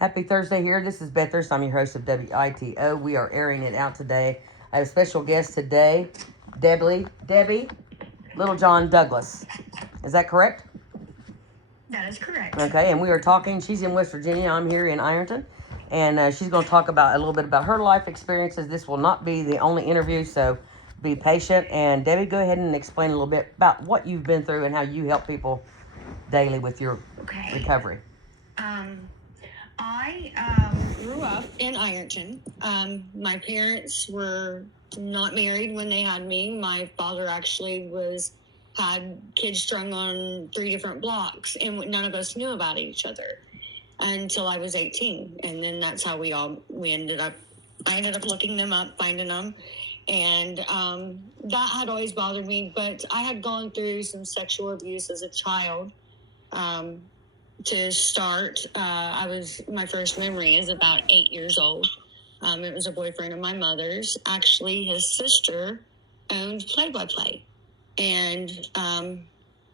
Happy Thursday here. This is Beth Thurst. I'm your host of WITO. We are airing it out today. I have a special guest today, Debbie Littlejohn Douglas. Is that correct? That is correct. Okay, and we are talking. She's in West Virginia. I'm here in Ironton. And she's going to talk about a little bit about her life experiences. This will not be the only interview, so be patient. And Debbie, go ahead and explain a little bit about what you've been through and how you help people daily with your recovery. I grew up in Ironton. My parents were not married when they had me. My father actually had kids strung on 3 different blocks, and none of us knew about each other until I was 18. And then that's how I ended up looking them up, finding them. And that had always bothered me, but I had gone through some sexual abuse as a child. To start, my first memory is about 8 years old. It was a boyfriend of my mother's. Actually, his sister owned Play-by-Play. And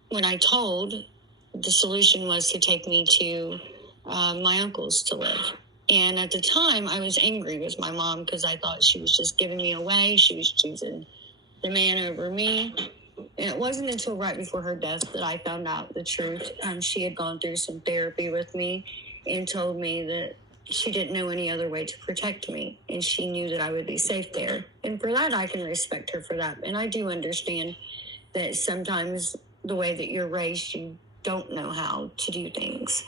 when I told, the solution was to take me to my uncle's to live. And at the time, I was angry with my mom because I thought she was just giving me away. She was choosing the man over me. And it wasn't until right before her death that I found out the truth. She had gone through some therapy with me and told me that she didn't know any other way to protect me. And she knew that I would be safe there. And for that, I can respect her for that. And I do understand that sometimes the way that you're raised, you don't know how to do things.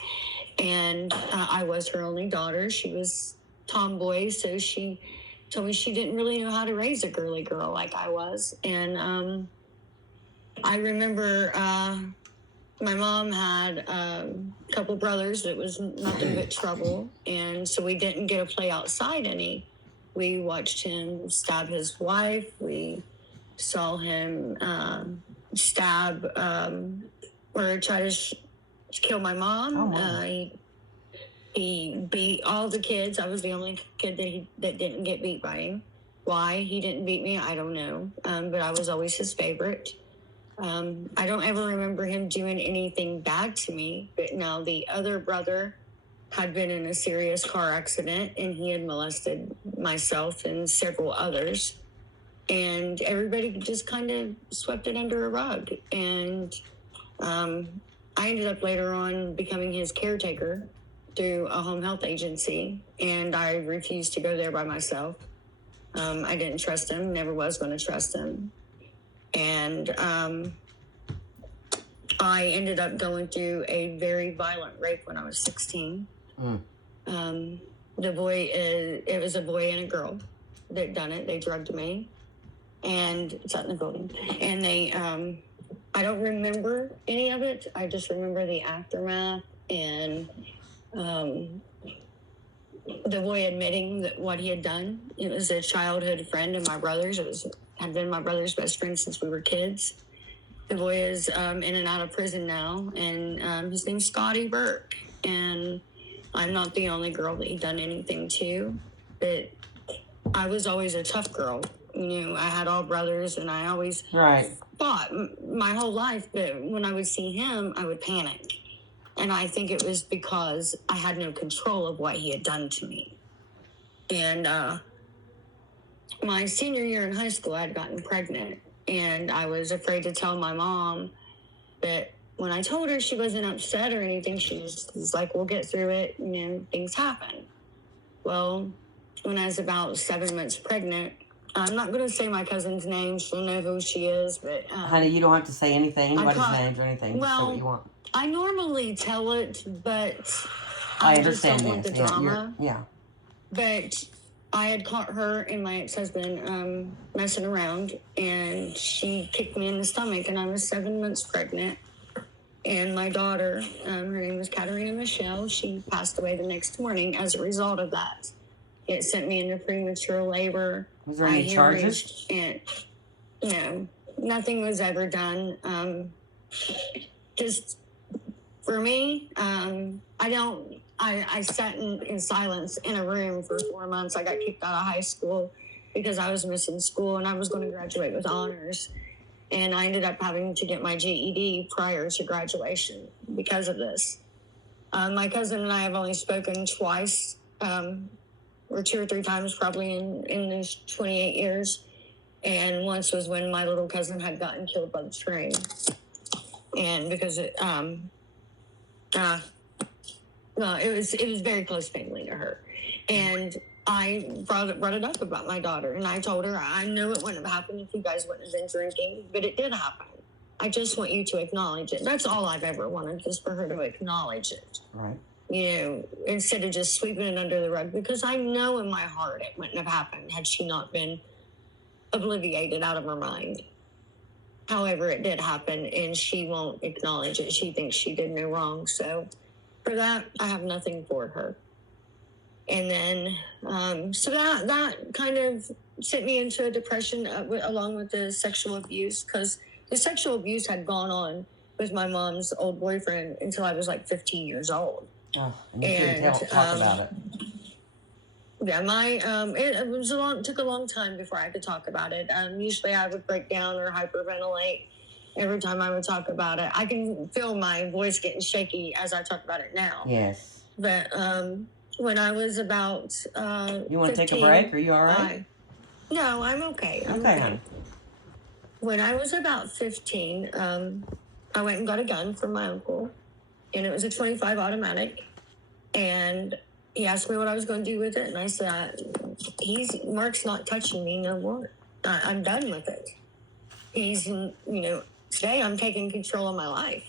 And I was her only daughter. She was tomboy, so she told me she didn't really know how to raise a girly girl like I was. And I remember my mom had a couple brothers that was nothing but trouble, and so we didn't get to play outside any. We watched him stab his wife. We saw him stab or try to kill my mom. Oh, wow. He beat all the kids. I was the only kid that didn't get beat by him. Why he didn't beat me, I don't know, but I was always his favorite. I don't ever remember him doing anything bad to me, but now the other brother had been in a serious car accident, and he had molested myself and several others, and everybody just kind of swept it under a rug. And I ended up later on becoming his caretaker through a home health agency, and I refused to go there by myself. I didn't trust him, never was going to trust him. And I ended up going through a very violent rape when I was 16. It was a boy and a girl that done it. They drugged me, and it's out in the building. And they, I don't remember any of it. I just remember the aftermath and the boy admitting that what he had done. It was a childhood friend of my brother's. Had been my brother's best friend since we were kids. The boy is in and out of prison now, and his name's Scotty Burke. And I'm not the only girl that he'd done anything to, but I was always a tough girl. You know, I had all brothers, and I always fought my whole life. But when I would see him, I would panic. And I think it was because I had no control of what he had done to me. And my senior year in high school, I'd gotten pregnant, and I was afraid to tell my mom. But when I told her, she wasn't upset or anything. She was like, we'll get through it, you know, things happen. Well, when I was about 7 months pregnant, I'm not going to say my cousin's name. She'll know who she is, but... Honey, you don't have to say anything, anybody's names or anything. Well, just say what you want. I normally tell it, but I understand just don't want the drama. Yeah. But I had caught her and my ex-husband messing around, and she kicked me in the stomach, and I was 7 months pregnant. And my daughter, her name was Katerina Michelle, she passed away the next morning as a result of that. It sent me into premature labor. Was there any charges? And no, nothing was ever done. Just for me, I sat in silence in a room for 4 months. I got kicked out of high school because I was missing school, and I was going to graduate with honors. And I ended up having to get my GED prior to graduation because of this. My cousin and I have only spoken twice, or 2 or 3 times probably in these 28 years. And once was when my little cousin had gotten killed by the train. And because it was very close family to her. And I brought it up about my daughter, and I told her, I know it wouldn't have happened if you guys wouldn't have been drinking, but it did happen. I just want you to acknowledge it. That's all I've ever wanted, just for her to acknowledge it. Right. Instead of just sweeping it under the rug, because I know in my heart it wouldn't have happened had she not been obliviated out of her mind. However, it did happen, and she won't acknowledge it. She thinks she did no wrong. So for that, I have nothing for her. And then, so that kind of sent me into a depression along with the sexual abuse, because the sexual abuse had gone on with my mom's old boyfriend until I was like 15 years old. Oh, and you couldn't talk about it. Yeah, it took a long time before I could talk about it. Usually I would break down or hyperventilate every time I would talk about it. I can feel my voice getting shaky as I talk about it now. Yes. But when I was about you want to take a break? Are you all right? No, I'm okay. Okay, honey. When I was about 15, I went and got a gun from my uncle, and it was a .25 automatic, and he asked me what I was going to do with it, and I said, Mark's not touching me no more. I'm done with it. Today I'm taking control of my life.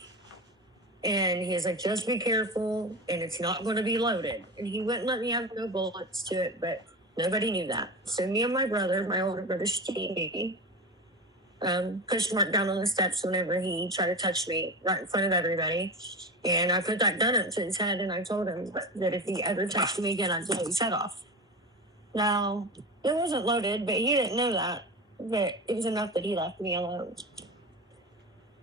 And he's like, just be careful, and it's not going to be loaded. And he wouldn't let me have no bullets to it, but nobody knew that. So me and my older brother, Stevie, pushed Mark down on the steps whenever he tried to touch me right in front of everybody. And I put that gun up to his head, and I told him that if he ever touched me again, I'd blow his head off. Now, it wasn't loaded, but he didn't know that. But it was enough that he left me alone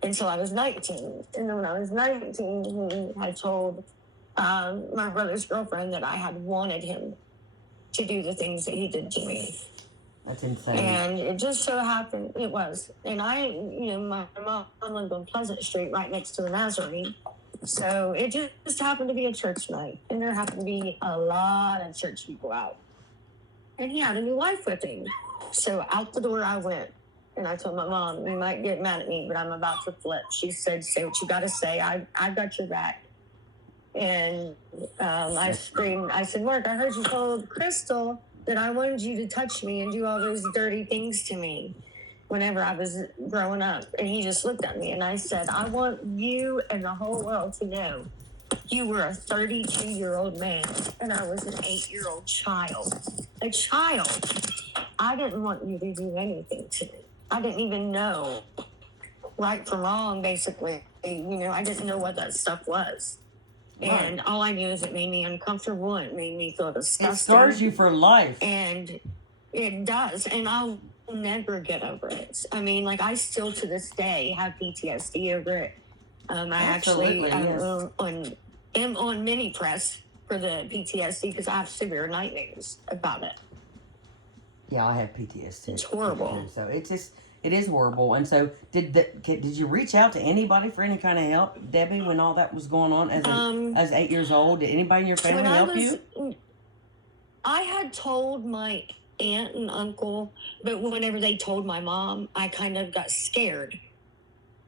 until I was 19. And then when I was 19, he had told my brother's girlfriend that I had wanted him to do the things that he did to me. That's insane. And it just so happened, it was. And my mom lived on Pleasant Street right next to the Nazarene. So it just happened to be a church night. And there happened to be a lot of church people out. And he had a new wife with him. So out the door I went. And I told my mom, you might get mad at me, but I'm about to flip. She said, say what you got to say. I got your back. And I screamed. I said, Mark, I heard you told Crystal that I wanted you to touch me and do all those dirty things to me whenever I was growing up. And he just looked at me, and I said, I want you and the whole world to know you were a 32-year-old man, and I was an 8-year-old child. A child. I didn't want you to do anything to me. I didn't even know right from wrong, basically. I didn't know what that stuff was. Right. And all I knew is it made me uncomfortable. It made me feel disgusting. It scars you for life. And it does. And I'll never get over it. I mean, like, I still to this day have PTSD over it. I actually am on mini press for the PTSD because I have severe nightmares about it. Yeah, I have PTSD. It's horrible. So it is horrible. And so did you reach out to anybody for any kind of help, Debbie, when all that was going on as 8 years old? Did anybody in your family help you? I had told my aunt and uncle, but whenever they told my mom, I kind of got scared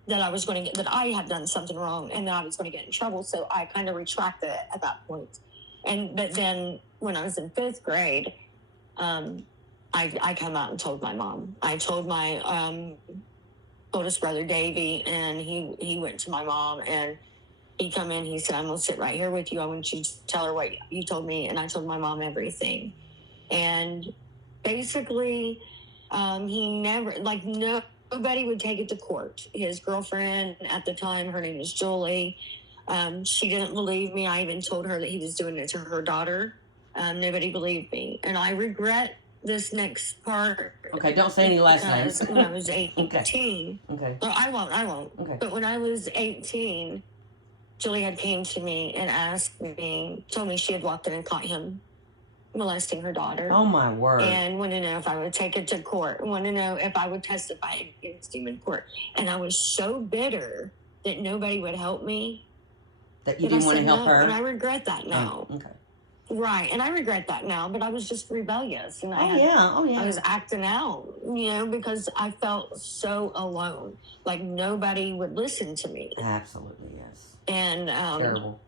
that that I had done something wrong and that I was going to get in trouble. So I kind of retracted it at that point. But then when I was in 5th grade, I come out and told my mom. I told my oldest brother, Davey, and he went to my mom, and he come in. He said, I'm going to sit right here with you. I want you to tell her what you told me. And I told my mom everything. And basically, he never, nobody would take it to court. His girlfriend at the time, her name was Julie, she didn't believe me. I even told her that he was doing it to her daughter. Nobody believed me. And I regret this next part. Okay, don't say any last names. When I was 18. Okay. Well, I won't. Okay. But when I was 18, Julie had came to me and told me she had walked in and caught him molesting her daughter. Oh, my word. And wanted to know if I would take it to court. Wanted to know if I would testify against him in court. And I was so bitter that nobody would help me That you But I didn't want to said help no, her? and I regret that now. Oh, okay. Right, and I regret that now, but I was just rebellious, and Oh, yeah. I was acting out, you know, because I felt so alone, like nobody would listen to me. Absolutely, yes. And Terrible.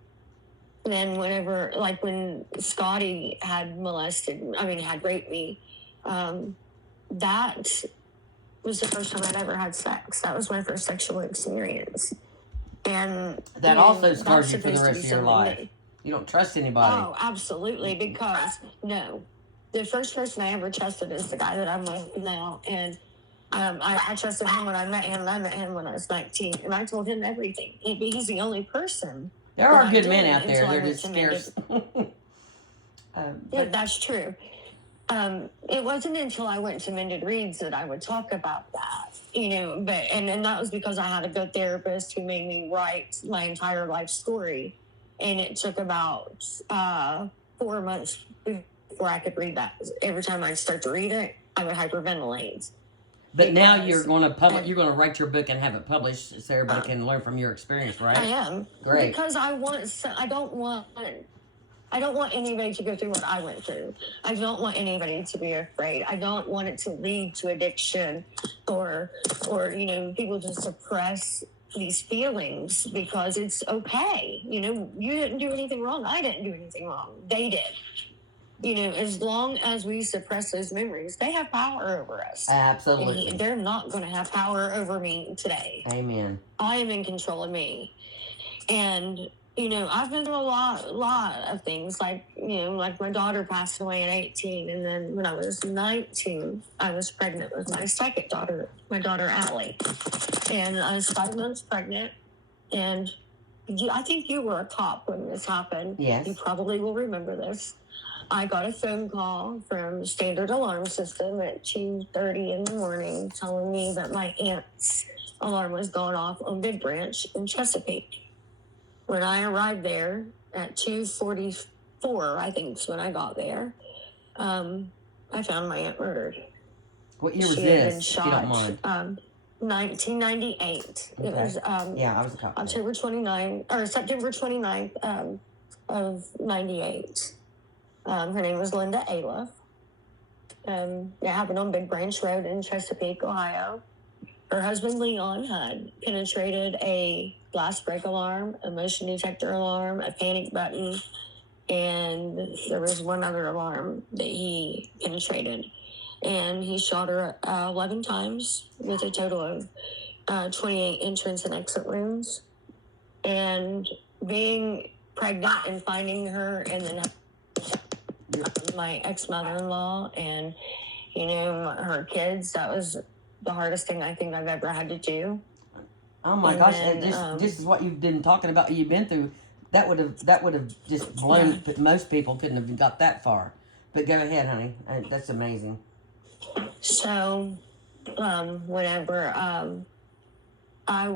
then whenever, like when Scotty had raped me, that was the first time I'd ever had sex. That was my first sexual experience. And that also scars that's you for the supposed to rest be of your something life. You don't trust anybody. Oh, absolutely. Because the first person I ever trusted is the guy that I'm with now, and I trusted him when I met him. And I met him when I was 19, and I told him everything. He's the only person. There are good men out there. They're just scarce. Yeah, that's true. It wasn't until I went to Mended Reeds that I would talk about that, you know, but and that was because I had a good therapist who made me write my entire life story. And it took about 4 months before I could read that. Every time I'd start to read it, I would hyperventilate. But now you're going to you're going to write your book and have it published so everybody can learn from your experience, right? I am. Great. Because I don't want anybody to go through what I went through. I don't want anybody to be afraid. I don't want it to lead to addiction or you know, people to suppress these feelings because it's okay. You know, you didn't do anything wrong. I didn't do anything wrong. They did. You know, as long as we suppress those memories, they have power over us. Absolutely. And they're not going to have power over me today. Amen. I am in control of me. And you know, I've been through a lot of things. Like, you know, like my daughter passed away at 18. And then when I was 19, I was pregnant with my second daughter, my daughter, Allie. And I was 5 months pregnant. And I think you were a cop when this happened. Yes. You probably will remember this. I got a phone call from Standard Alarm System at 2:30 in the morning telling me that my aunt's alarm was going off on Big Branch in Chesapeake. When I arrived there at 2:44, I think is when I got there, I found my aunt murdered. What year was she this, had been shot, if you don't mind? 1998. Okay. It was I was a cop. September 29th of 98. Her name was Linda Aliff. It happened on Big Branch Road in Chesapeake, Ohio. Her husband, Leon, had penetrated a glass break alarm, a motion detector alarm, a panic button, and there was one other alarm that he penetrated. And he shot her 11 times with a total of 28 entrance and exit wounds. And being pregnant and finding her and then my ex-mother-in-law and, you know, her kids, that was the hardest thing I think I've ever had to do. Oh my gosh! This is what you've been talking about. You've been through. That would have just blown. Yeah. Most people couldn't have got that far. But go ahead, honey. That's amazing. So, whenever I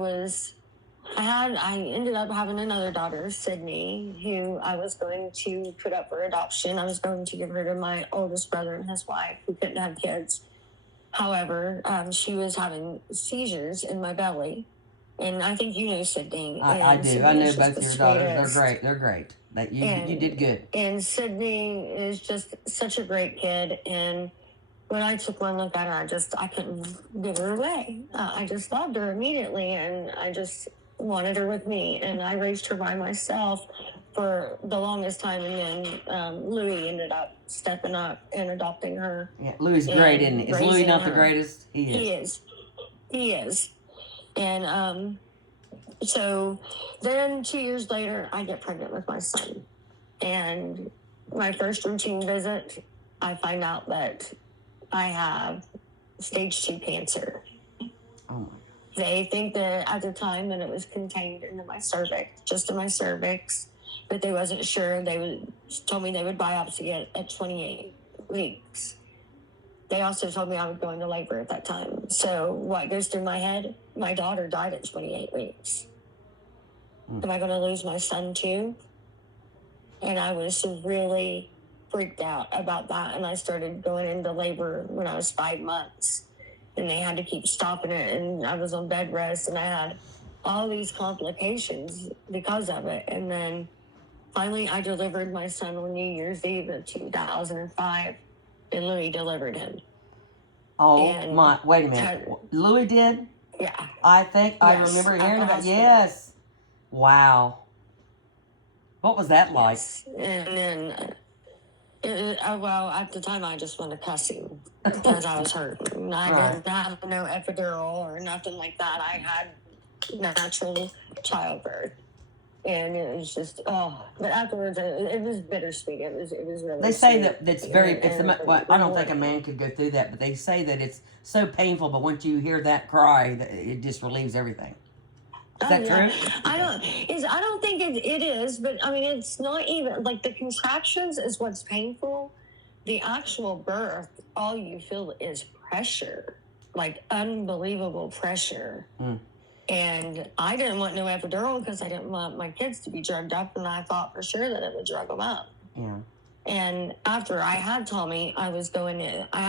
ended up having another daughter, Sydney, who I was going to put up for adoption. I was going to give her to my oldest brother and his wife, who couldn't have kids. However, she was having seizures in my belly. And I think you know Sydney. I do. I know both your daughters. They're great. You did good. And Sydney is just such a great kid. And when I took one look at her, I couldn't give her away. I just loved her immediately. And I just wanted her with me. And I raised her by myself for the longest time. And then Louis ended up stepping up and adopting her. Yeah, Louis is great, isn't he? Is Louis not the greatest? He is. And so then 2 years later, I get pregnant with my son. And my first routine visit, I find out that I have stage 2 cancer. Oh my God. They think that at the time that it was contained into my cervix, just in my cervix, but they wasn't sure. Told me they would biopsy it at 28 weeks. They also told me I would go into labor at that time. So what goes through my head? My daughter died at 28 weeks. Am I going to lose my son too? And I was really freaked out about that. And I started going into labor when I was 5 months. And they had to keep stopping it. And I was on bed rest. And I had all these complications because of it. And then finally, I delivered my son on New Year's Eve of 2005, and Louis delivered him. Oh And my! Wait a minute. Louis did? Yeah. I think I Yes, remember at hearing the about. hospital. Yes. Wow. What was that like? Yes. And then, well, at the time, I just wanted to cuss him because I was hurt. I Right. didn't have no epidural or nothing like that. I had natural childbirth. And it was just, but afterwards, it was bittersweet. It was really They say sweet. that it's very, well, I don't think a rewarding. man could go through that, but they say that it's so painful, but once you hear that cry, that it just relieves everything. Is that true? I don't think it is, but I mean, it's not even, like, the contractions is what's painful. The actual birth, all you feel is pressure, like unbelievable pressure. Mm. And I didn't want no epidural because I didn't want my kids to be drugged up, and I thought for sure that it would drug them up. Yeah. And after I had Tommy, I had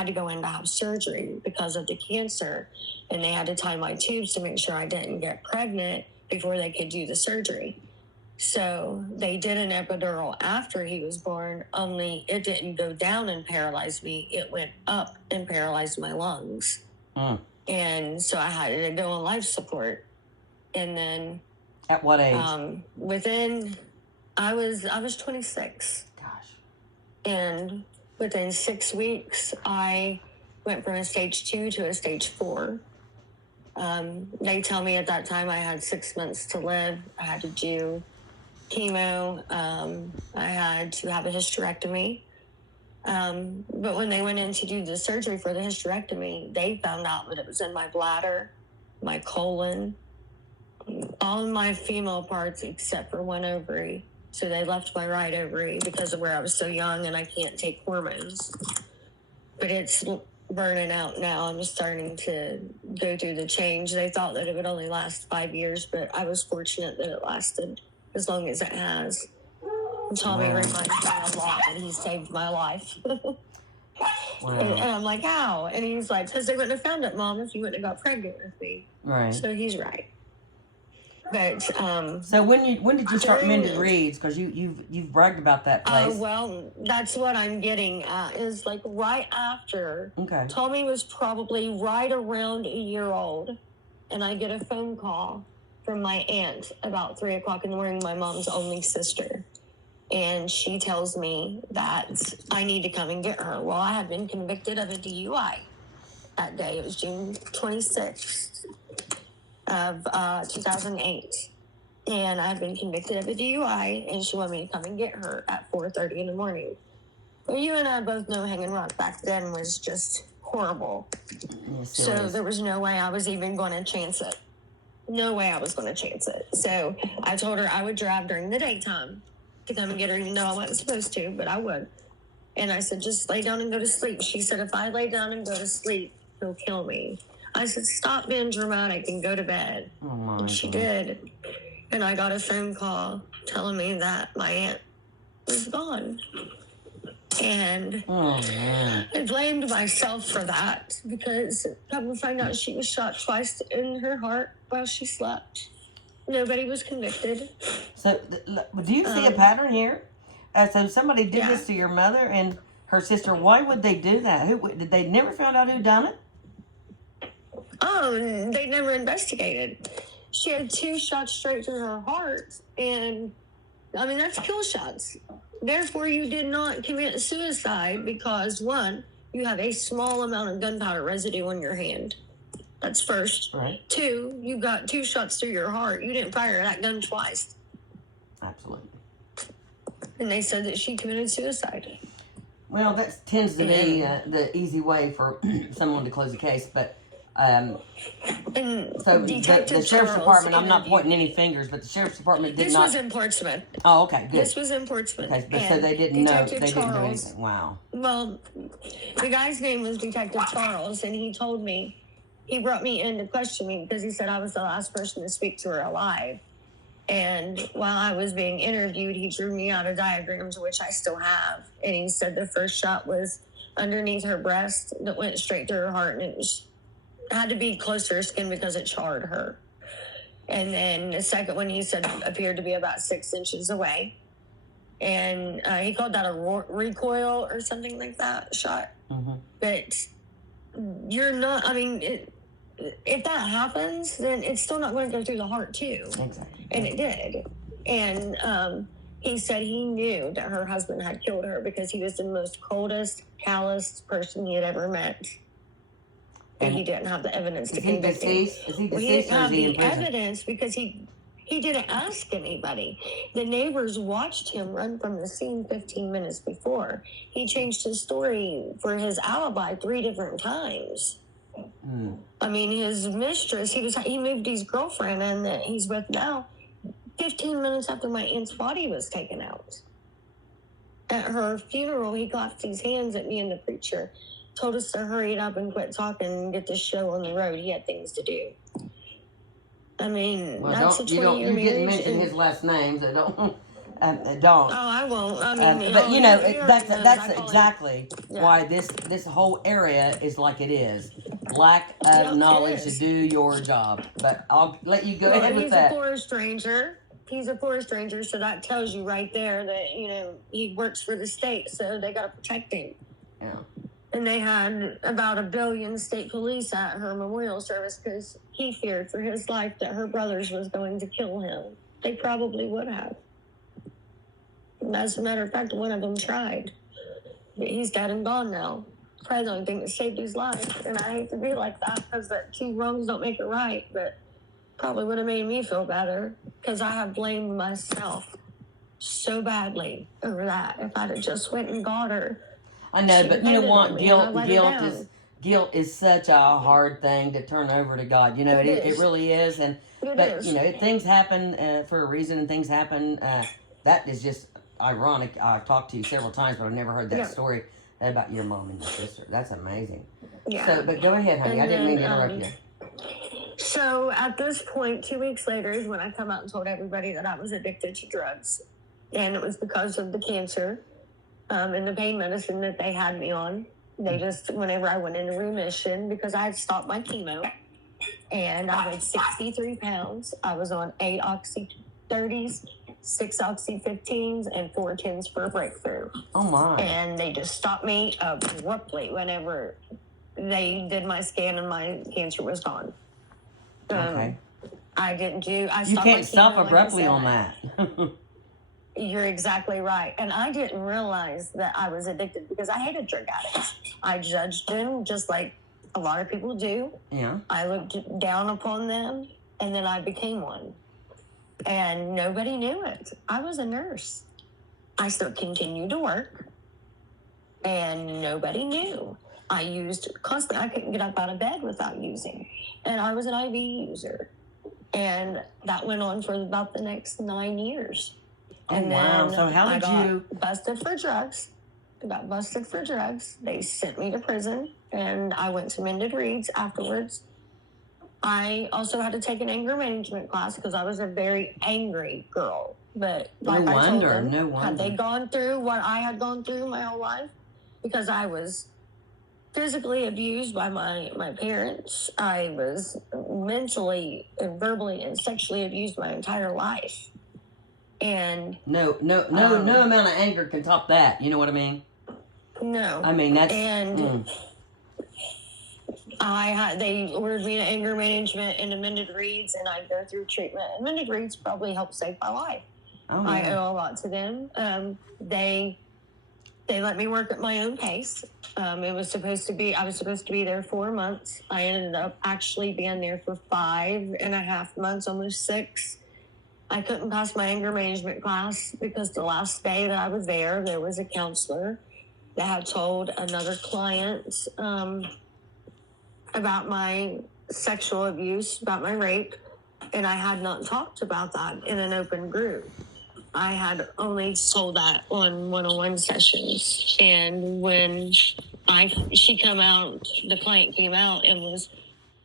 to go in to have surgery because of the cancer, and they had to tie my tubes to make sure I didn't get pregnant before they could do the surgery. So they did an epidural after he was born, only it didn't go down and paralyze me. It went up and paralyzed my lungs. Mm. And so I had to go on life support. And then At what age? I was 26. Gosh. And within 6 weeks, I went from a stage 2 to a stage 4. They tell me at that time I had 6 months to live. I had to do chemo. I had to have a hysterectomy. But when they went in to do the surgery for the hysterectomy, they found out that it was in my bladder, my colon, all of my female parts except for one ovary. So they left my right ovary because of where I was so young and I can't take hormones. But it's burning out now. I'm starting to go through the change. They thought that it would only last 5 years, but I was fortunate that it lasted as long as it has. And Tommy reminds me a lot that he saved my life. Wow. And I'm like, how? And he's like, because they wouldn't have found it, Mom, if you wouldn't have got pregnant with me. Right. So he's right. But so when did you start mending reeds? Because you've bragged about that place. Well, that's what I'm getting at. Is like right after. Okay. Tommy was probably right around a year old, and I get a phone call from my aunt about 3:00 in the morning. My mom's only sister, and she tells me that I need to come and get her. Well, I had been convicted of a DUI that day. It was June 26th. Of 2008, and I've been convicted of a DUI, and she wanted me to come and get her at 4:30 in the morning. Well, you and I both know Hanging Rock back then was just horrible. Yes, So there was no way I was even going to chance it. No way I was going to chance it. So I told her I would drive during the daytime to come and get her, even though I wasn't supposed to, but I would. And I said, just lay down and go to sleep. She said, if I lay down and go to sleep, he'll kill me. I said, stop being dramatic and go to bed. Oh my and she God. did. And I got a phone call telling me that my aunt was gone. And I blamed myself for that because come to find out she was shot twice in her heart while she slept. Nobody was convicted. So do you see a pattern here? So somebody did this to your mother and her sister. Why would they do that? Did they never found out who done it? Oh, they never investigated. She had 2 shots straight to her heart, and I mean, that's kill shots. Therefore, you did not commit suicide because, 1, you have a small amount of gunpowder residue on your hand. That's first. Right. 2, you got 2 shots through your heart. You didn't fire that gun twice. Absolutely. And they said that she committed suicide. Well, that tends to be the easy way for someone to close a case, but so the sheriff's department, I'm not pointing any fingers, but the sheriff's department did not. This was in Portsmouth. Oh, okay, good. This was in Portsmouth. Okay, but so they didn't know, they Detective didn't do Charles, anything. Wow. Well, the guy's name was Detective Charles, and he told me, he brought me in to question me because he said I was the last person to speak to her alive. And while I was being interviewed, he drew me out a diagram, which I still have. And he said the first shot was underneath her breast that went straight to her heart, and it had to be close to her skin because it charred her. And then the second one, he said, appeared to be about 6 inches away. And he called that a recoil or something like that shot. Mm-hmm. But you're not, I mean, if that happens, then it's still not going to go through the heart, too. Exactly. And it did. And he said he knew that her husband had killed her because he was the most coldest, calloused person he had ever met. And he didn't have the evidence to convict him. Is he deceased He didn't have the prison? evidence because he didn't ask anybody. The neighbors watched him run from the scene 15 minutes before. He changed his story for his alibi 3 different times. I mean, his mistress, he moved his girlfriend in that he's with now 15 minutes after my aunt's body was taken out. At her funeral, he clapped his hands at me and the preacher, told us to hurry it up and quit talking and get this show on the road. He had things to do. I mean, that's a 20-year marriage. You didn't mention his last name, so don't. Oh, I won't. I mean, but you know, that's exactly why this whole area is like it is. Lack of knowledge to do your job. But I'll let you go ahead with that. He's a forest ranger. He's a forest ranger, so that tells you right there that, you know, he works for the state, so they got to protect him. Yeah. And they had about 1 billion state police at her memorial service because he feared for his life that her brothers was going to kill him. They probably would have. And as a matter of fact, one of them tried. But he's dead and gone now. Probably the only thing that saved his life. And I hate to be like that because that 2 wrongs don't make it right, but probably would have made me feel better because I have blamed myself so badly over that. If I'd have just went and got her. I know, but you know what? Guilt is such a hard thing to turn over to God. You know, it really is. And but you know, things happen for a reason, and things happen. That is just ironic. I've talked to you several times, but I've never heard that story about your mom and your sister. That's amazing. Yeah. So, but go ahead, honey. I didn't mean to interrupt you. So at this point, 2 weeks later is when I come out and told everybody that I was addicted to drugs, and it was because of the cancer. And the pain medicine that they had me on. They just, whenever I went into remission, because I had stopped my chemo, and I weighed 63 pounds. I was on 8 Oxy 30s, 6 Oxy 15s, and 4 10s for a breakthrough. Oh, my. And they just stopped me abruptly whenever they did my scan and my cancer was gone. Okay. You can't stop abruptly on that. You're exactly right. And I didn't realize that I was addicted because I hated drug addicts. I judged them just like a lot of people do. Yeah. I looked down upon them, and then I became one. And nobody knew it. I was a nurse. I still continued to work, and nobody knew. I used constantly. I couldn't get up out of bed without using. And I was an IV user. And that went on for about the next 9 years. Oh, and wow. then So how did you... busted for drugs. I got busted for drugs. They sent me to prison, and I went to Mended Reeds afterwards. I also had to take an anger management class because I was a very angry girl. But like I told them, had they gone through what I had gone through my whole life, because I was physically abused by my parents. I was mentally and verbally and sexually abused my entire life. And no amount of anger can top that. You know what I mean? No. I mean, that's... And they ordered me to anger management and Mended Reeds, and I'd go through treatment. And Mended Reeds probably helped save my life. Oh, yeah. I owe a lot to them. They let me work at my own pace. I was supposed to be there 4 months. I ended up actually being there for 5.5 months, almost 6. I couldn't pass my anger management class because the last day that I was there was a counselor that had told another client about my sexual abuse, about my rape, and I had not talked about that in an open group. I had only told that on one-on-one sessions. And when the client came out and was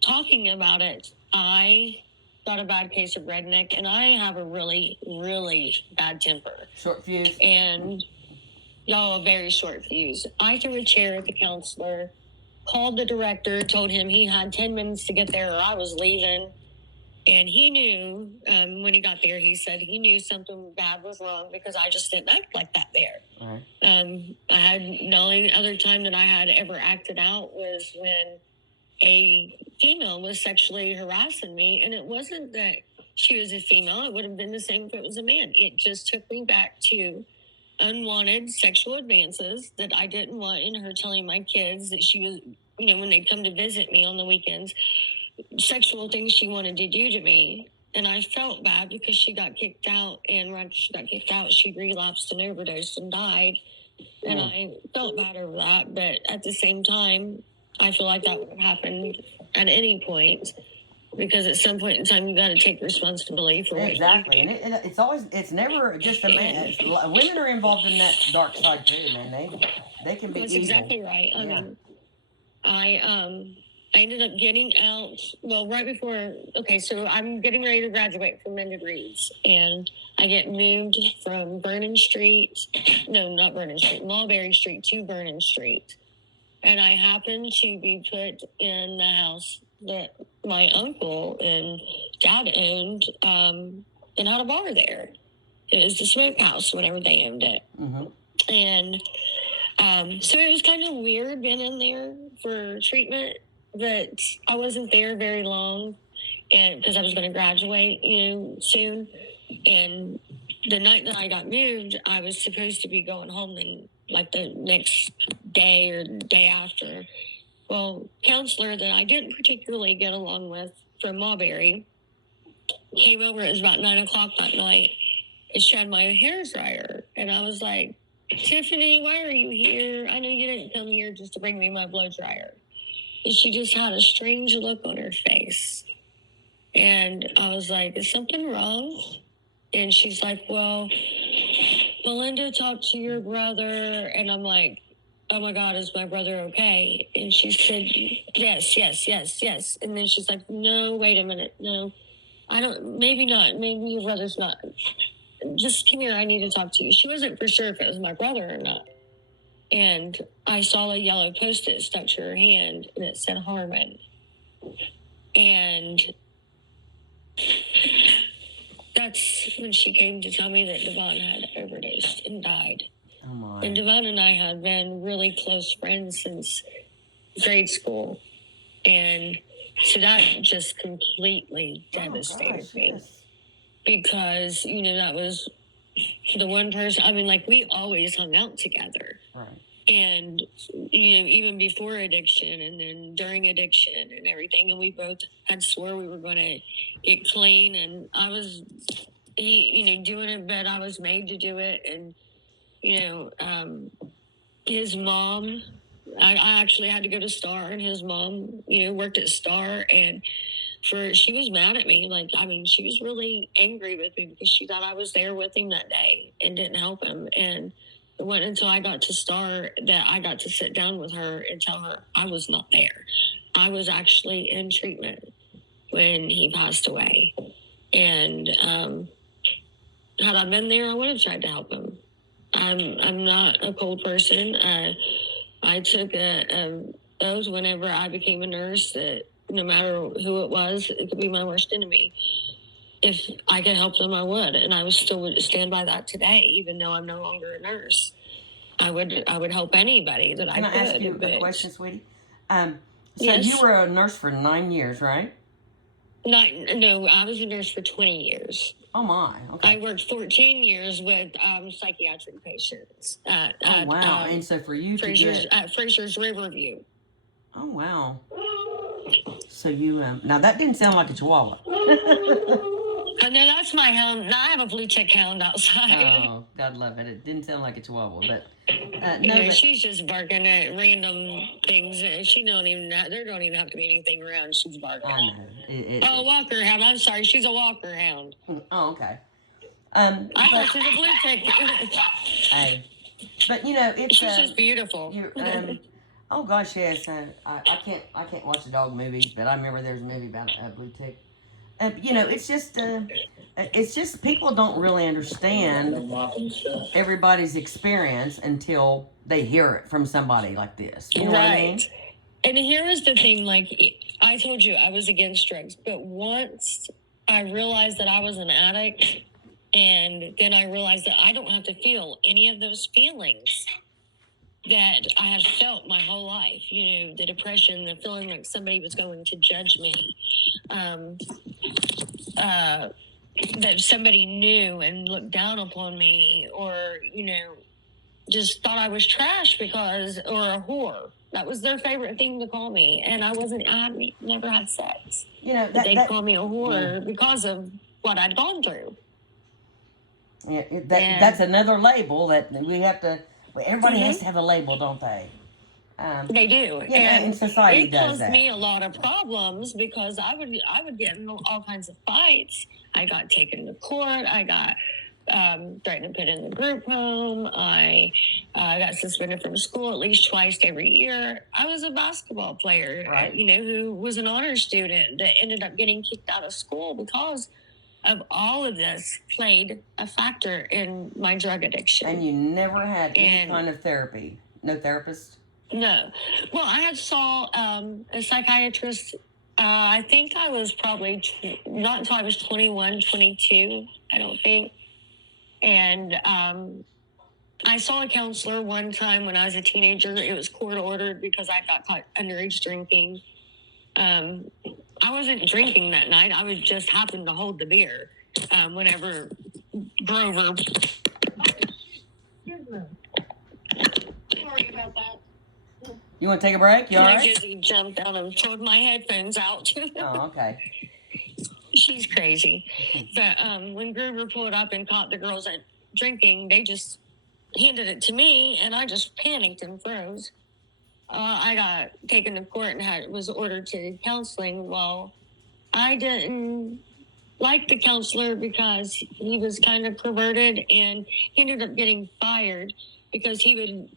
talking about it, I got a bad case of redneck, and I have a really, really bad temper. Short fuse. And a very short fuse. I threw a chair at the counselor, called the director, told him he had 10 minutes to get there or I was leaving. And he knew when he got there, he said he knew something bad was wrong because I just didn't act like that there. Right. I had the only other time that I had ever acted out was when a female was sexually harassing me. And it wasn't that she was a female. It would have been the same if it was a man. It just took me back to unwanted sexual advances that I didn't want in her telling my kids that she was, when they'd come to visit me on the weekends, sexual things she wanted to do to me. And I felt bad because she got kicked out, and right after she got kicked out, she relapsed and overdosed and died. And I felt bad over that. But at the same time, I feel like that would have happened at any point, because at some point in time, you got to take responsibility for what exactly. you do. And it's never just a man. Women are involved in that dark side too, man. They can be That's evil. exactly right. I mean, I ended up getting out, right before, so I'm getting ready to graduate from Mended Reeds, and I get moved from Mulberry Street to Vernon Street. And I happened to be put in the house that my uncle and dad owned, and had a bar there. It was the smokehouse whenever they owned it. Mm-hmm. And so it was kind of weird being in there for treatment, but I wasn't there very long, and because I was going to graduate, soon. And the night that I got moved, I was supposed to be going home and like the next day or the day after. Well, counselor that I didn't particularly get along with from Mulberry came over. It was about 9:00 that night, and she had my hair dryer, and I was like, Tiffany, why are you here? I know you didn't come here just to bring me my blow dryer. And she just had a strange look on her face. And I was like, is something wrong? And she's like, well, Melinda talked to your brother. And I'm like, oh my God, is my brother okay? And she said, yes. And then she's like, no, wait a minute. No, maybe not. Maybe your brother's not. Just come here. I need to talk to you. She wasn't for sure if it was my brother or not. And I saw a yellow Post-it stuck to her hand, and it said Harmon. And that's when she came to tell me that Devon had overdosed and died. Oh my. And Devon and I had been really close friends since grade school. And so that just completely devastated me. Yes. Because, that was the one person, we always hung out together. Right. And, even before addiction and then during addiction and everything. And we both had swore we were going to get clean. And I was, doing it, but I was made to do it. And, his mom, I actually had to go to Star, and his mom, worked at Star, and she was mad at me. She was really angry with me because she thought I was there with him that day and didn't help him. And it wasn't until I got to Star that I got to sit down with her and tell her I was not there. I was actually in treatment when he passed away. And had I been there, I would have tried to help him. I'm not a cold person. I took a oath whenever I became a nurse that no matter who it was, it could be my worst enemy. If I could help them, I would. And I still would stand by that today, even though I'm no longer a nurse. I would help anybody that I could. Can I ask you a question, sweetie? So yes. You were a nurse for 9 years, right? No, I was a nurse for 20 years. Oh, my. Okay. I worked 14 years with psychiatric patients. Oh, wow. And so for you at Fraser's Riverview. Oh, wow. So you, now that didn't sound like a chihuahua. No, that's my hound. I have a blue tick hound outside. Oh, God love it. It didn't sound like a chihuahua, but she's just barking at random things. There don't even have to be anything around. She's barking. I know. Walker hound. I'm sorry. She's a Walker hound. Oh, okay. I thought she's a blue tick. Hey, but it's she's just beautiful. Oh gosh, yes. I can't watch the dog movies, but I remember there's a movie about a blue tick. It's just people don't really understand everybody's experience until they hear it from somebody like this. You know what I mean? And here is the thing, I told you I was against drugs, but once I realized that I was an addict, and then I realized that I don't have to feel any of those feelings that I had felt my whole life. You know, the depression, the feeling like somebody was going to judge me, that somebody knew and looked down upon me, or, you know, just thought I was trash because, or a whore. That was their favorite thing to call me. And I never had sex. You know, they'd call me a whore because of what I'd gone through. Yeah, that's another label that we have to, everybody has to have a label, don't they? They do. Yeah, and society it does that. caused me a lot of problems because I would get in all kinds of fights. I got taken to court. I got threatened to put in the group home. I got suspended from school at least twice every year. I was a basketball player, right, you know, who was an honor student that ended up getting kicked out of school because of all of this played a factor in my drug addiction. And you never had any kind of therapy? No therapist? No. Well, I had saw a psychiatrist. I think I was probably not until I was 21, 22, I don't think. And I saw a counselor one time when I was a teenager. It was court ordered because I got caught underage drinking. I wasn't drinking that night. I would just happen to hold the beer whenever Grover. Sorry about that. You want to take a break? You all right? He jumped down and pulled my headphones out. Oh, okay. She's crazy. But when Grover pulled up and caught the girls at drinking, they just handed it to me, and I just panicked and froze. I got taken to court and was ordered to counseling. Well, I didn't like the counselor because he was kind of perverted, and he ended up getting fired because he would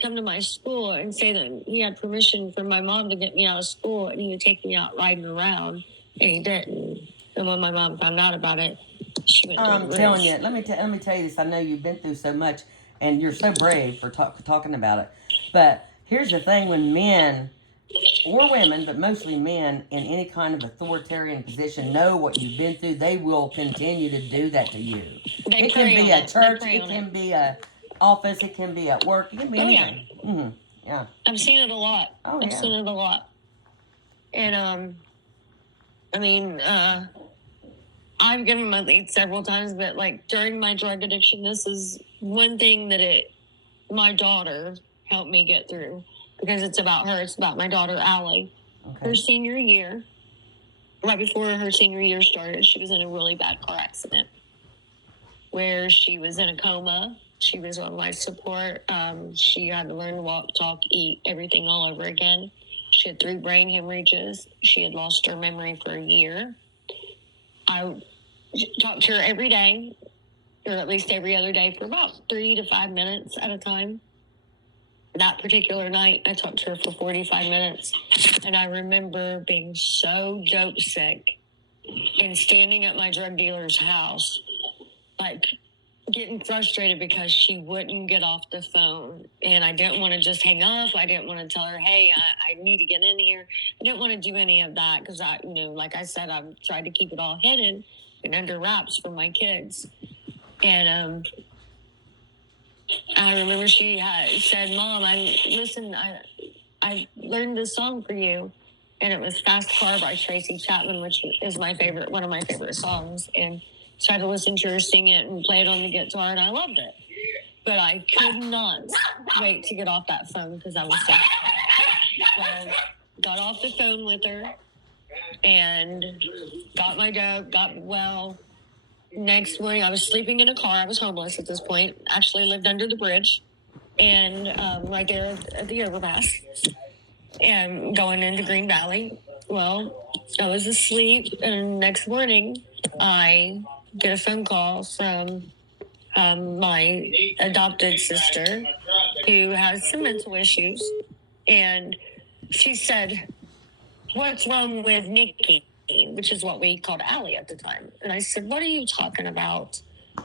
come to my school and say that he had permission from my mom to get me out of school, and he would take me out riding around, and he didn't. And when my mom found out about it, she went. I'm telling you. Let me tell you this. I know you've been through so much, and you're so brave for talking about it. But here's the thing: when men or women, but mostly men, in any kind of authoritarian position, know what you've been through, they will continue to do that to you. It can be a church. It can be a office. It can be at work. It can be anything. Yeah. Mm-hmm. Yeah. I've seen it a lot. I've seen it a lot. And I mean, I've given my lead several times, but like during my drug addiction, this is one thing that my daughter helped me get through, because it's about her. It's about my daughter, Allie. Okay. Her senior year, right before her senior year started, she was in a really bad car accident where she was in a coma. She was on life support. She had to learn to walk, talk, eat, everything all over again. She had 3 brain hemorrhages. She had lost her memory for a year. I talked to her every day, or at least every other day, for about 3 to 5 minutes at a time. That particular night, I talked to her for 45 minutes, and I remember being so dope sick and standing at my drug dealer's house, like getting frustrated because she wouldn't get off the phone. And I didn't want to just hang up. I didn't want to tell her, hey, I need to get in here. I didn't want to do any of that because I, you know, like I said, I've tried to keep it all hidden and under wraps for my kids. And I remember she said, Mom, I learned this song for you. And it was Fast Car by Tracy Chapman, which is one of my favorite songs. And tried to listen to her sing it and play it on the guitar, and I loved it. But I could not wait to get off that phone because I was so well, got off the phone with her and got my dope, got well. Next morning, I was sleeping in a car. I was homeless at this point. Actually lived under the bridge and right there at the overpass and going into Green Valley. Well, I was asleep, and next morning, I get a phone call from my adopted sister who has some mental issues. And she said, what's wrong with Nikki? Which is what we called Allie at the time. And I said, what are you talking about?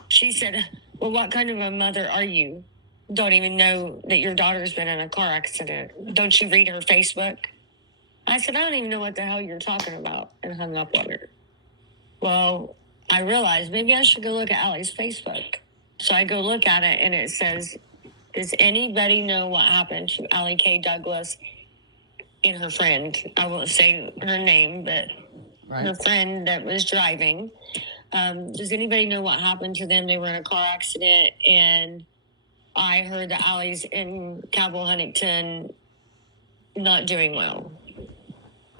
She said, well, what kind of a mother are you? Don't even know that your daughter's been in a car accident. Don't you read her Facebook? I said, I don't even know what the hell you're talking about, and hung up on her. Well, I realized maybe I should go look at Allie's Facebook. So I go look at it, and it says, does anybody know what happened to Allie K. Douglas and her friend? I won't say her name, but her friend that was driving. Does anybody know what happened to them? They were in a car accident, and I heard that Allie's in Cowboy Huntington not doing well.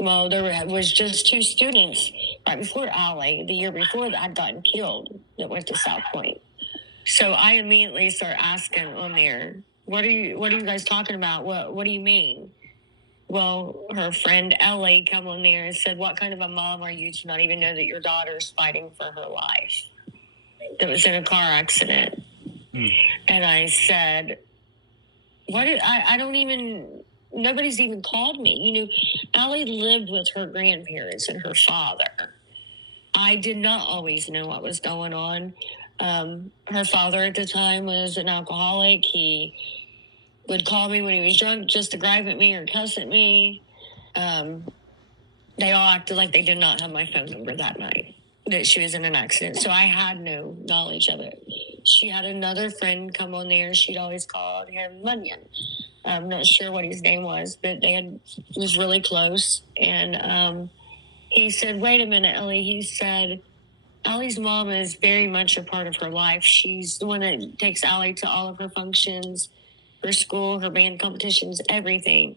Well, there was just 2 students right before Allie, the year before, that had gotten killed that went to South Point. So I immediately start asking on there, what are you guys talking about? What do you mean? Well, her friend Ellie come on there and said, what kind of a mom are you to not even know that your daughter's fighting for her life? That was in a car accident. And I said, I don't even, nobody's even called me. You know, Allie lived with her grandparents and her father. I did not always know what was going on. Her father at the time was an alcoholic. He would call me when he was drunk just to gripe at me or cuss at me. They all acted like they did not have my phone number that night, that she was in an accident. So I had no knowledge of it. She had another friend come on there. She'd always called him Munyon. I'm not sure what his name was, but was really close. And he said, wait a minute, Ellie. He said, Allie's mom is very much a part of her life. She's the one that takes Allie to all of her functions, her school, her band competitions, everything.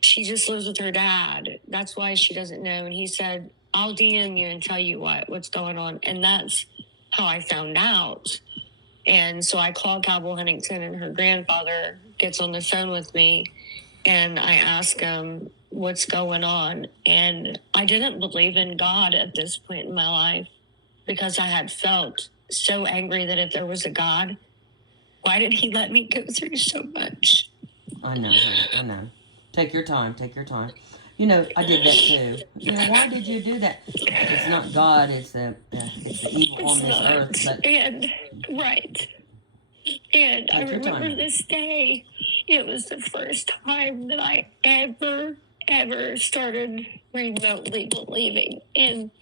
She just lives with her dad. That's why she doesn't know. And he said, I'll DM you and tell you what's going on. And that's how I found out. And so I called Cowboy Huntington, and her grandfather gets on the phone with me, and I ask him what's going on. And I didn't believe in God at this point in my life, because I had felt so angry that if there was a God, why did he let me go through so much? I know. Take your time. You know, I did that too. You know, why did you do that? It's not God, it's the evil on this earth. But right. And I remember this day, it was the first time that I ever started remotely believing. And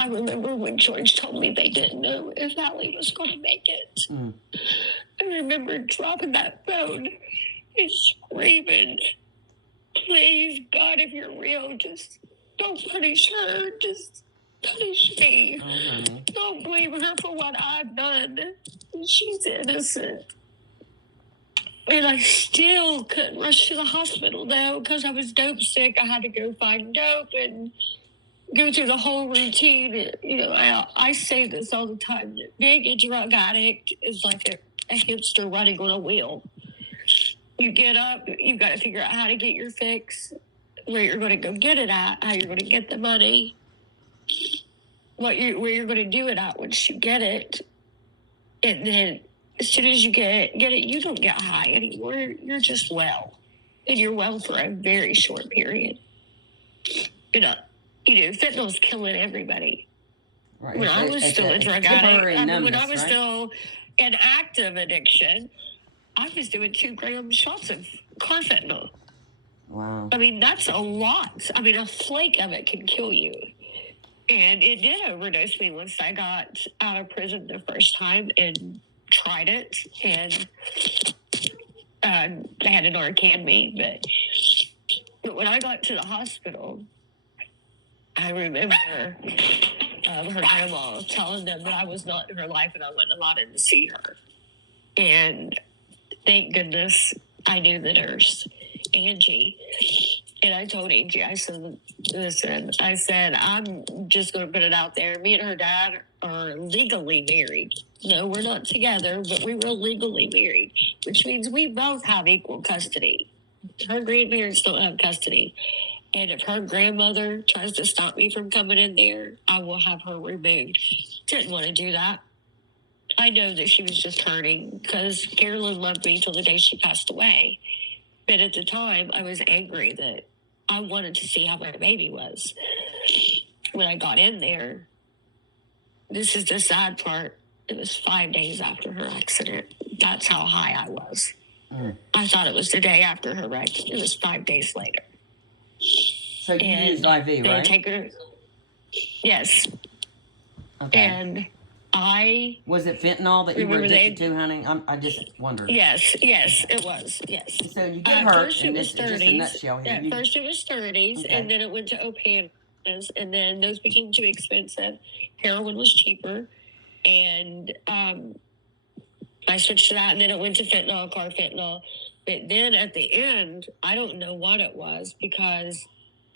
I remember when George told me they didn't know if Allie was going to make it. I remember dropping that phone and screaming, please, God, if you're real, just don't punish her. Just punish me. Don't blame her for what I've done. She's innocent. And I still couldn't rush to the hospital, though, because I was dope sick. I had to go find dope and go through the whole routine. You know, I say this all the time. Being a drug addict is like a hamster running on a wheel. You get up, you've got to figure out how to get your fix, where you're going to go get it at, how you're going to get the money, where you're going to do it at once you get it. And then as soon as you get it, you don't get high anymore. You're just well. And you're well for a very short period. You know, fentanyl's killing everybody. Right. When I was still a drug addict, when I was still in active addiction, I was doing 2-gram shots of carfentanil. Wow. I mean, that's a lot. I mean, a flake of it can kill you. And it did overdose me once I got out of prison the first time and tried it. And they had to Narcan me. But when I got to the hospital, I remember her grandma telling them that I was not in her life and I wasn't allowed in to see her. And thank goodness I knew the nurse, Angie. And I told Angie, I said, listen, I'm just going to put it out there. Me and her dad are legally married. No, we're not together, but we were legally married, which means we both have equal custody. Her grandparents don't have custody. And if her grandmother tries to stop me from coming in there, I will have her removed. Didn't want to do that. I know that she was just hurting because Carolyn loved me till the day she passed away. But at the time, I was angry that I wanted to see how my baby was. When I got in there, this is the sad part. It was 5 days after her accident. That's how high I was. I thought it was the day after her wreck. It was 5 days later. So you used IV, right? Take her. Yes. Okay. And I Was it fentanyl that you were remember addicted to, honey? I just wondered. Yes, it was. Yes. So you get hurt, First and it was this is just a 30s. nutshell here. At first it was 30s, Okay. and then it went to Opanas, and then those became too expensive. Heroin was cheaper, and I switched to that, and then it went to fentanyl. But then at the end, I don't know what it was, because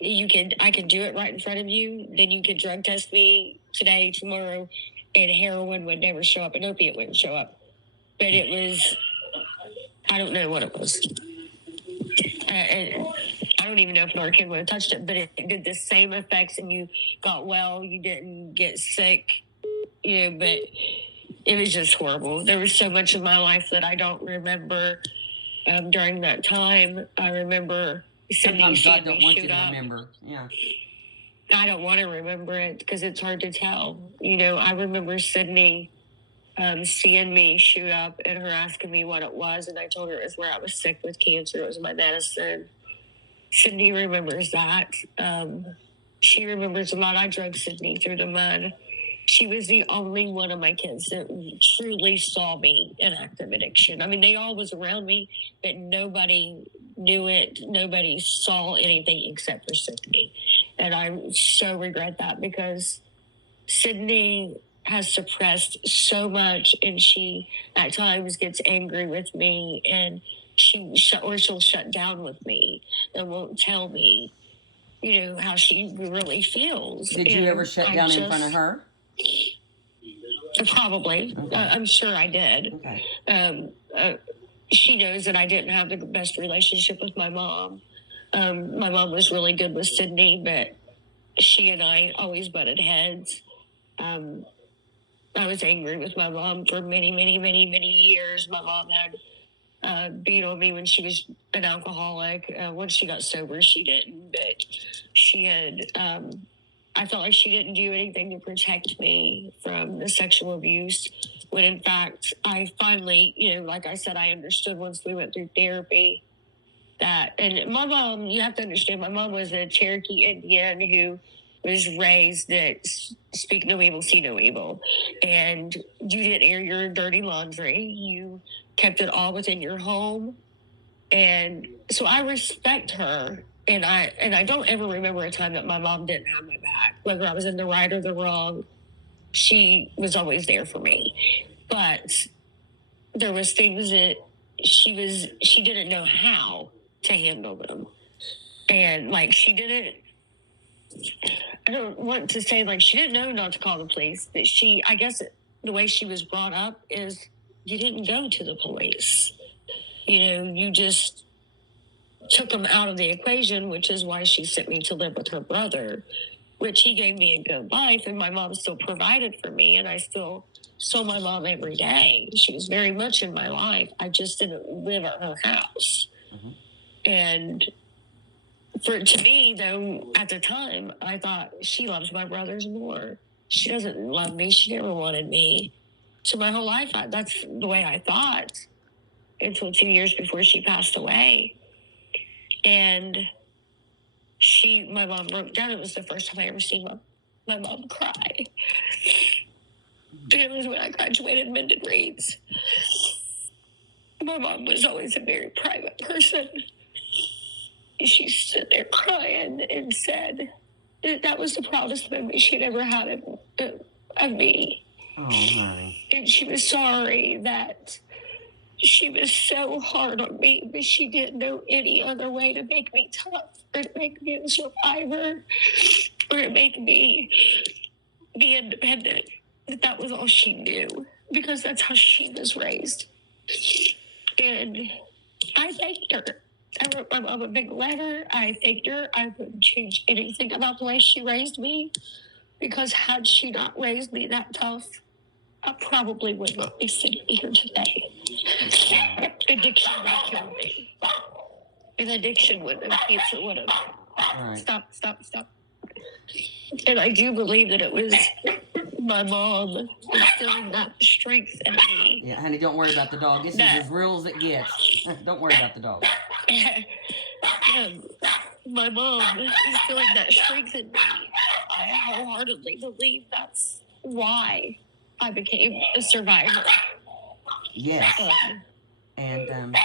I could do it right in front of you. Then you could drug test me today, tomorrow, and heroin would never show up, and opiate wouldn't show up. But it was, I don't know what it was. I don't even know if Narcan would have touched it, but it did the same effects, and you got well. You didn't get sick, but it was just horrible. There was so much of my life that I don't remember during that time. I remember sometimes God don't want you to remember. Yeah. I don't want to remember it because it's hard to tell. I remember Sydney seeing me shoot up and her asking me what it was, and I told her it was where I was sick with cancer. It was my medicine. Sydney remembers that. She remembers a lot. I drug Sydney through the mud. She was the only one of my kids that truly saw me in active addiction. I mean, they all was around me, but nobody knew it. Nobody saw anything except for Sydney. And I so regret that, because Sydney has suppressed so much, and she at times gets angry with me, and she'll shut down with me and won't tell me, how she really feels. Did you ever shut down in front of her? Probably. Okay. I'm sure I did. Okay. She knows that I didn't have the best relationship with my mom. My mom was really good with Sydney, but she and I always butted heads. I was angry with my mom for many, many, many, many years. My mom had beat on me when she was an alcoholic. Once she got sober, she didn't, but she had, I felt like she didn't do anything to protect me from the sexual abuse, when in fact, I finally, like I said, I understood once we went through therapy that, and my mom, you have to understand, my mom was a Cherokee Indian who was raised that speak no evil, see no evil. And you didn't air your dirty laundry. You kept it all within your home. And so I respect her. And I don't ever remember a time that my mom didn't have my back. Whether I was in the right or the wrong, she was always there for me. But there was things that she didn't know how to handle them. And like, I don't want to say like she didn't know not to call the police, but I guess the way she was brought up is you didn't go to the police. You just took them out of the equation, which is why she sent me to live with her brother, which he gave me a good life, and my mom still provided for me, and I still saw my mom every day. She was very much in my life. I just didn't live at her house. Mm-hmm. And to me, though, at the time, I thought she loves my brothers more. She doesn't love me. She never wanted me. So my whole life, that's the way I thought, until 2 years before she passed away. And my mom broke down. It was the first time I ever seen my mom cry. And it was when I graduated Mended Reeds. My mom was always a very private person. She stood there crying and said that was the proudest moment she'd ever had of me. Oh, honey. And she was sorry that she was so hard on me, but she didn't know any other way to make me tough, or to make me a survivor, or to make me be independent. That was all she knew, because that's how she was raised. And I thanked her. I wrote my mom a big letter. I thanked her. I wouldn't change anything about the way she raised me, because had she not raised me that tough, I probably would not be sitting here today. Addiction would kill me. And addiction would have, cancer would have. Right. Stop. And I do believe that it was my mom instilling that strength in me. Yeah, honey, don't worry about the dog. This is as real as it gets. Don't worry about the dog. My mom instilling that strength in me wholeheartedly believe that's why I became a survivor. Yes. And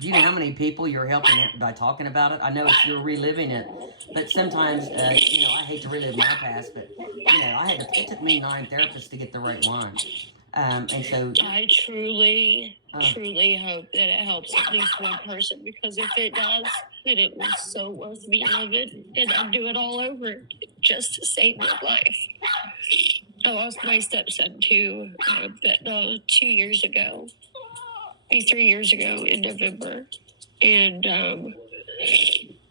do you know how many people you're helping by talking about it? I know you're reliving it, but sometimes, I hate to relive my past, but it took me 9 therapists to get the right one. And so I truly hope that it helps at least one person, because if it does, then it was so worth me living, and I'd do it all over just to save my life. I lost my stepson too, 2 years ago, 3 years ago in November, and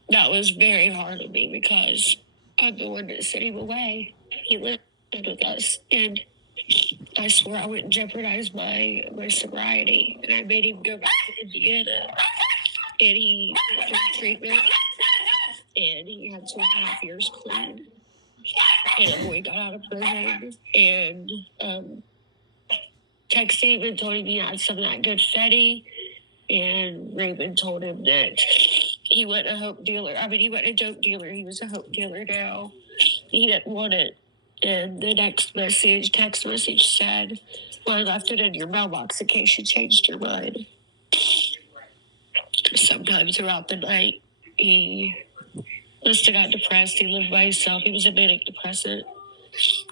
that was very hard on me because I'm the one that sent him away. He lived with us, and I swore I wouldn't jeopardize my sobriety, and I made him go back to Indiana, and he went through treatment, and he had 2.5 years clean, and a boy got out of prison, and texted him and told him he had some of that good fetty, and Raven told him that he wasn't a hope dealer. I mean, he wasn't a dope dealer. He was a hope dealer now. He didn't want it. And the next text message said, well, I left it in your mailbox in case you changed your mind. Sometime throughout the night, he must have got depressed. He lived by himself. He was a manic depressant,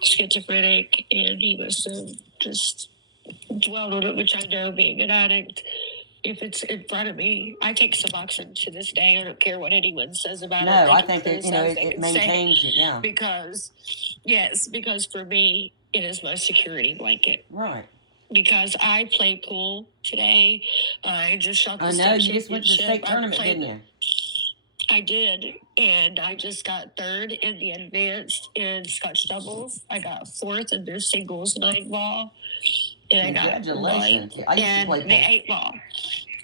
schizophrenic, and he must have just dwelled on it, which I know, being an addict. If it's in front of me, I take Suboxone to this day. I don't care what anyone says about it. No, I think that, it maintains it, yeah. Because for me, it is my security blanket. Right. Because I play pool today. I just shot the I know, you just went to the state tournament, didn't you? I did, and I just got 3rd in the advanced in Scotch doubles. I got 4th in their singles 9-ball. And congratulations. I used to play pool. The 8-ball.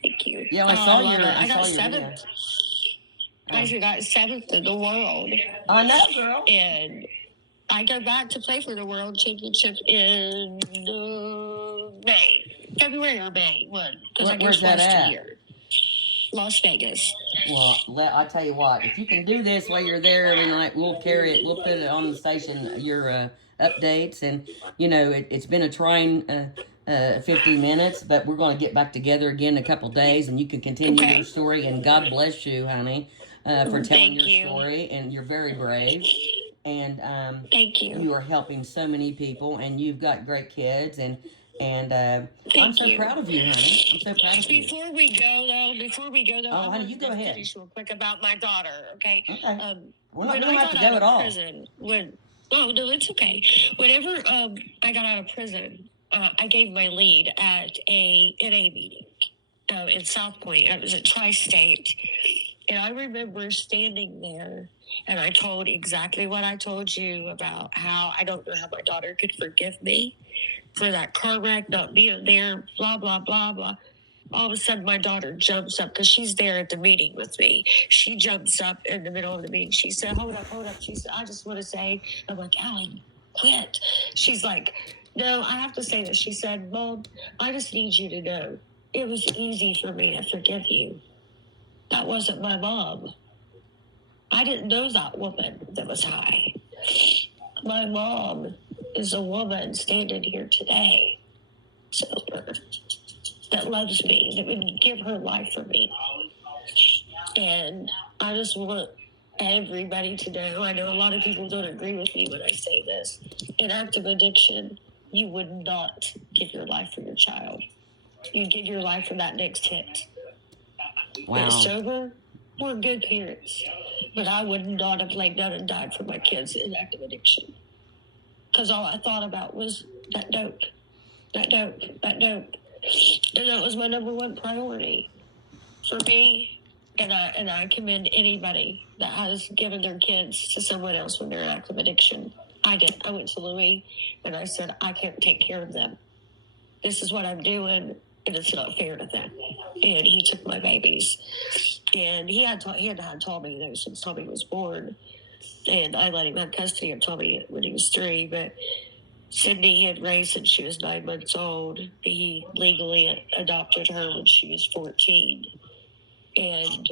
Thank you. Yeah, I saw your I got video. 7th. I got 7th in the world. I know, girl. And I go back to play for the World Championship in February or May. Because I go twice a year. Las Vegas. Well, I tell you what, if you can do this while you're there every night, we'll carry it. We'll put it on the station, your updates. And, it's been a trying 50 minutes, but we're going to get back together again in a couple days, and you can continue your story. And God bless you, honey, for telling your story. And you're very brave. And thank you. You are helping so many people, and you've got great kids. And I'm so proud of you, honey. I'm so proud of you. Before we go, oh, honey, you go ahead. Finish real quick about my daughter, okay? Okay. We don't have to go at all. Prison, no, it's okay. Whenever I got out of prison, I gave my lead at a NA meeting in South Point. It was at Tri-State. And I remember standing there, and I told exactly what I told you about how I don't know how my daughter could forgive me for that car wreck, not being there, blah, blah, blah, blah. All of a sudden, my daughter jumps up because she's there at the meeting with me. She jumps up in the middle of the meeting. She said, hold up. She said, I just want to say, I'm like, Allie, quit. She's like, no, I have to say this. She said, Mom, I just need you to know it was easy for me to forgive you. That wasn't my mom. I didn't know that woman that was high. My mom is a woman standing here today, sober, that loves me, that would give her life for me. And I just want everybody to know, I know a lot of people don't agree with me when I say this, in active addiction, you would not give your life for your child. You'd give your life for that next hit. Wow. But sober, we're good parents. But I would not have laid down and died for my kids in active addiction. Because all I thought about was that dope. And that was my number one priority for me. And I commend anybody that has given their kids to someone else when they're in active addiction. I did. I went to Louis and I said, I can't take care of them. This is what I'm doing, and it's not fair to them. And he took my babies. And he had had Tommy, though, since Tommy was born. And I let him have custody of Tommy when he was 3. But Sydney he had raised since she was 9 months old. He legally adopted her when she was 14. And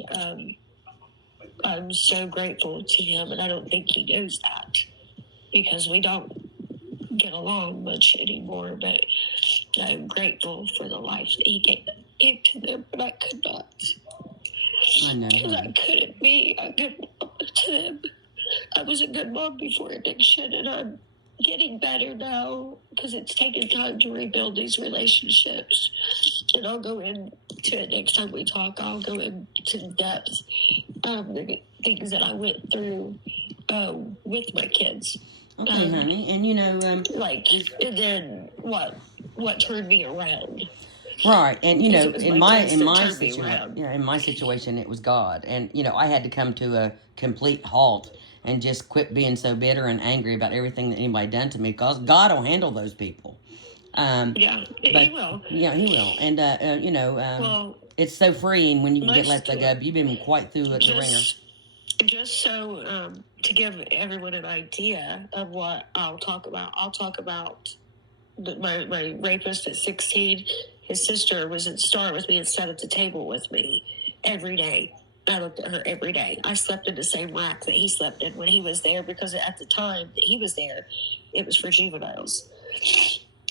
I'm so grateful to him, and I don't think he knows that. because we don't get along much anymore, but I'm grateful for the life that he gave to them, but I could not. I know. Because I couldn't be a good mom to them. I was a good mom before addiction, and I'm getting better now because it's taken time to rebuild these relationships. And I'll go into it next time we talk. I'll go into depth the things that I went through with my kids. Okay, honey, and and then what turned me around. right, and in my situation, in my situation, it was God, and I had to come to a complete halt and just quit being so bitter and angry about everything that anybody done to me, because God will handle those people. He will. Yeah, He will, and well, it's so freeing when you can get let's let go. You've been quite through the ringer. Just so to give everyone an idea of what I'll talk about my rapist at 16. His sister was at Star with me and sat at the table with me every day. I looked at her every day. I slept in the same rack that he slept in when he was there, because at the time that he was there, it was for juveniles.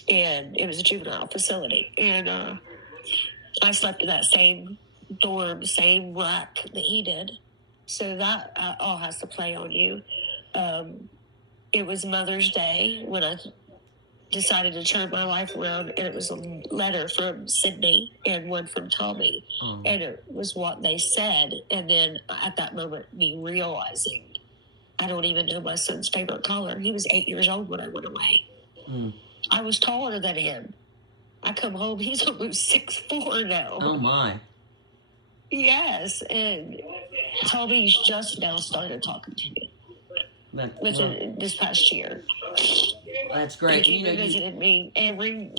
And it was a juvenile facility. And I slept in that same dorm, same rack that he did. So that all has to play on you. It was Mother's Day when I decided to turn my life around, and it was a letter from Sydney and one from Tommy. And it was what they said. And then at that moment, me realizing I don't even know my son's favorite color. He was 8 years old when I went away. I was taller than him. I come home, he's almost 6'4" now. Oh my. Yes, and Toby's just now started talking to me. This past year. That's great. He visited me every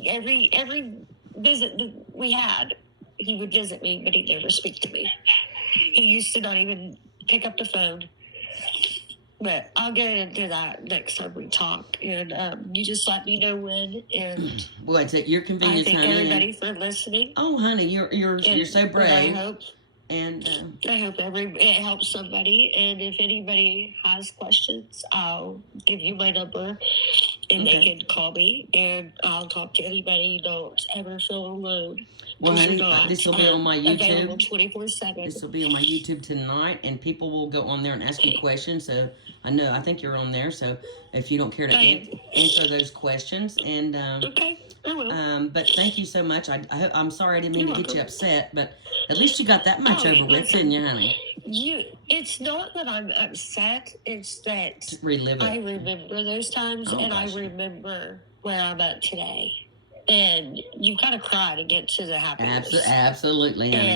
visit that we had. He would visit me, but he'd never speak to me. He used to not even pick up the phone. But I'll get into that next time we talk. And you just let me know when. And well, it's at your convenience, honey. I thank everybody for listening. Oh, honey, you're so brave. I hope it helps somebody. And if anybody has questions, I'll give you my number, and they can call me, and I'll talk to anybody. Don't ever feel alone. Well, honey, this will be on my YouTube. Available 24/7. This will be on my YouTube tonight, and people will go on there and ask you questions. So I think you're on there. So if you don't care to answer those questions, and okay. I will. But thank you so much. I'm sorry I didn't mean to get you upset, but at least you got that much over with, didn't you, honey? It's not that I'm upset. It's that relive it. I remember those times, and I remember where I'm at today. And you've got to cry to get to the happiness. Absolutely, honey.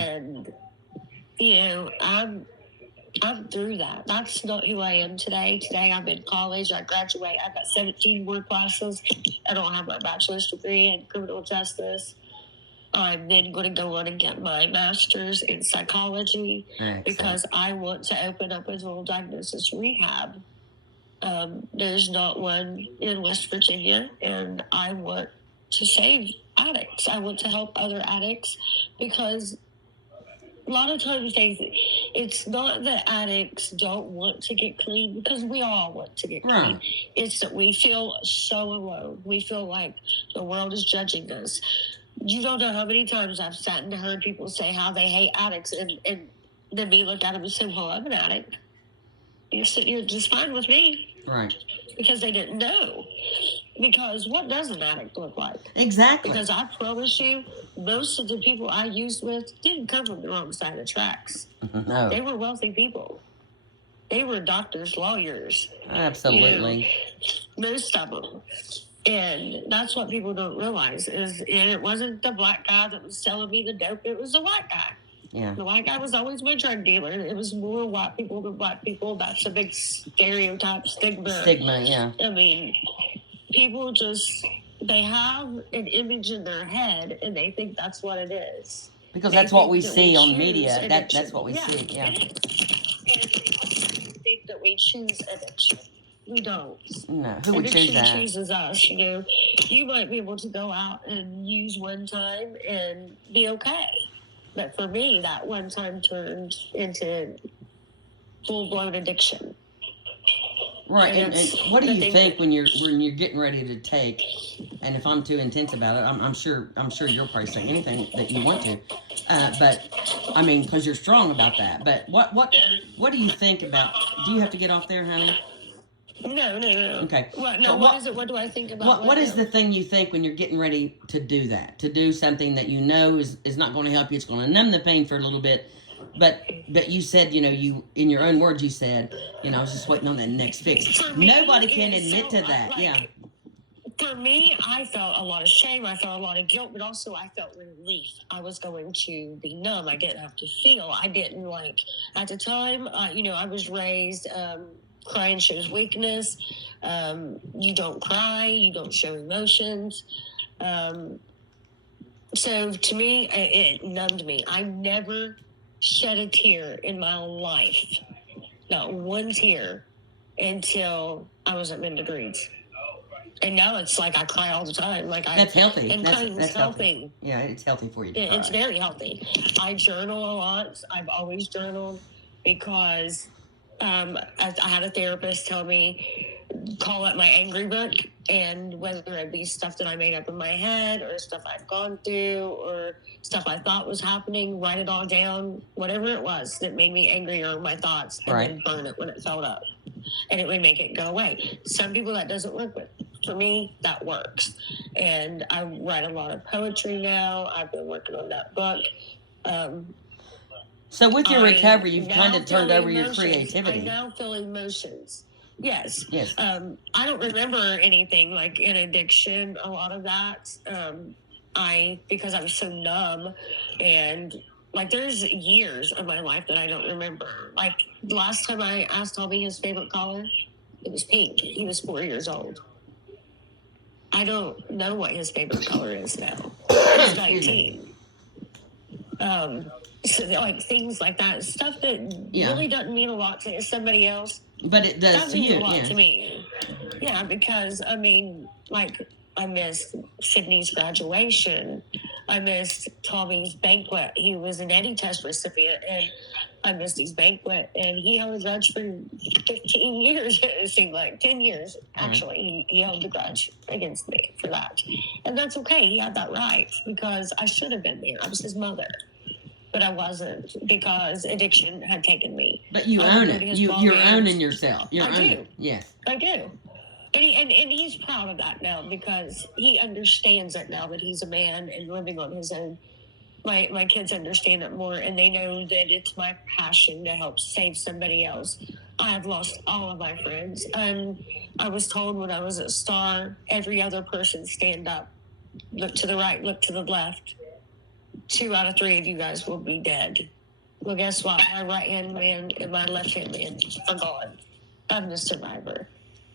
And I'm through that. That's not who I am today. Today I'm in college. I graduate. I've got 17 more classes. I don't have my bachelor's degree in criminal justice. I'm then going to go on and get my master's in psychology. Excellent. Because I want to open up a dual diagnosis rehab. There's not one in West Virginia, and I want to save addicts. I want to help other addicts, because a lot of times it's not that addicts don't want to get clean, because we all want to get clean. It's that we feel so alone. We feel like the world is judging us. You don't know how many times I've sat and heard people say how they hate addicts, and then me look at them and say, well, I'm an addict. You're sitting here just fine with me. Right. Because they didn't know. Because what does an addict look like? Exactly. Because I promise you, most of the people I used with didn't come from the wrong side of the tracks. No. They were wealthy people. They were doctors, lawyers. Absolutely. Most of them. And that's what people don't realize and it wasn't the black guy that was selling me the dope. It was the white guy. Yeah. The white guy was always my drug dealer. It was more white people than black people. That's a big stereotype, stigma. Yeah. I mean, people they have an image in their head, and they think that's what it is. Because that's what we see on media. That's what we see. Yeah. And they think that we choose addiction. We don't. No, who would choose that? Addiction chooses us. You might be able to go out and use one time and be okay. But for me, that one time turned into full-blown addiction. Right, and that's what do the you thing think that- when you're getting ready to take? And if I'm too intense about it, I'm sure you'll probably say anything that you want to, but I mean, because you're strong about that. But what do you think about? Do you have to get off there, honey? No. Okay. What? No. But What is it? What do I think about? what is now? the thing you think when you're getting ready to do that? To do something that you know is not going to help you. It's going to numb the pain for a little bit. But you said, you in your own words you said, I was just waiting on that next fix. For me, Nobody can it's admit so, to that. like, Yeah. For me, I felt a lot of shame. I felt a lot of guilt, but also I felt relief. I was going to be numb. I didn't have to feel. I didn't at the time. I was raised. Crying shows weakness. You don't cry. You don't show emotions. So to me, it numbed me. I never shed a tear in my life, not one tear, until I was at Mend Degrees. And now it's like I cry all the time. That's healthy. And That's that's healthy. healthy. Yeah, it's healthy for you to It's cry. very healthy. I journal a lot. I've always journaled because I had a therapist tell me, call it my angry book, and whether it be stuff that I made up in my head or stuff I've gone through or stuff I thought was happening, write it all down, whatever it was that made me angry or my thoughts, and then burn it when it filled up, and it would make it go away. Some people that doesn't work with. For me, that works. And I write a lot of poetry now. I've been working on that book. So with your recovery, you've kind of turned over your I creativity. now feel emotions. Yes. Yes. I don't remember anything like in addiction, a lot of that. Because I was so numb, and there's years of my life that I don't remember. Like the last time I asked Tommy his favorite color, it was pink. He was 4 years old. I don't know what his favorite color is now. He's 19. So things like that, stuff that really doesn't mean a lot to somebody else. But it does to you. That means a lot to me. Yeah, because I missed Sydney's graduation. I missed Tommy's banquet. He was an Eddie test recipient, and I missed his banquet. And he held a grudge for 15 years. It seemed like 10 years, actually. He held the grudge against me for that. And that's okay. He had that right, because I should have been there. I was his mother. But I wasn't, because addiction had taken me. But you own it. You're owning yourself. I do. Yes. I do. And he's proud of that now, because he understands it now that he's a man and living on his own. My kids understand it more, and they know that it's my passion to help save somebody else. I have lost all of my friends. I was told when I was at Star, every other person stand up, look to the right, look to the left. 2 out of 3 of you guys will be dead. Well, guess what? My right-hand man and my left-hand man are gone. I'm the survivor.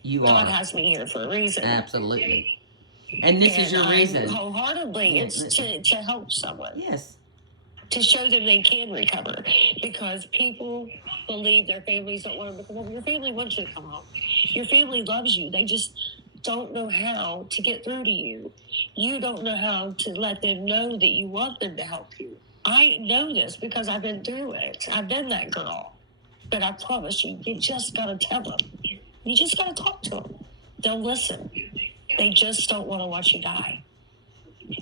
God has me here for a reason. Absolutely. And this is your reason. Wholeheartedly, it's to help someone. Yes. To show them they can recover. Because people believe their families don't want them to come home. Your family wants you to come home. Your family loves you. They just don't know how to get through to you. You don't know how to let them know that you want them to help you. I know this because I've been through it. I've been that girl. But I promise you, you just got to tell them. You just got to talk to them. They'll listen. They just don't want to watch you die.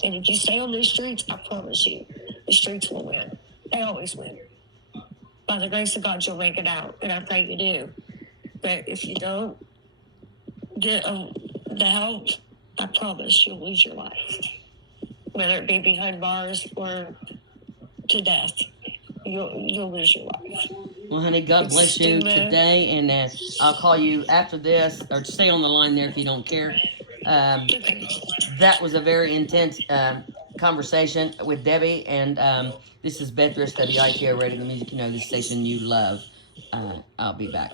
And if you stay on those streets, I promise you, the streets will win. They always win. By the grace of God, you'll make it out. And I pray you do. But if you don't get the help, I promise you'll lose your life. Whether it be behind bars or to death, you'll lose your life. Well, honey, God bless you today, and I'll call you after this, or stay on the line there if you don't care. That was a very intense conversation with Debbie, and this is Beth Rist, WITO Radio, the music you know, the station you love. I'll be back.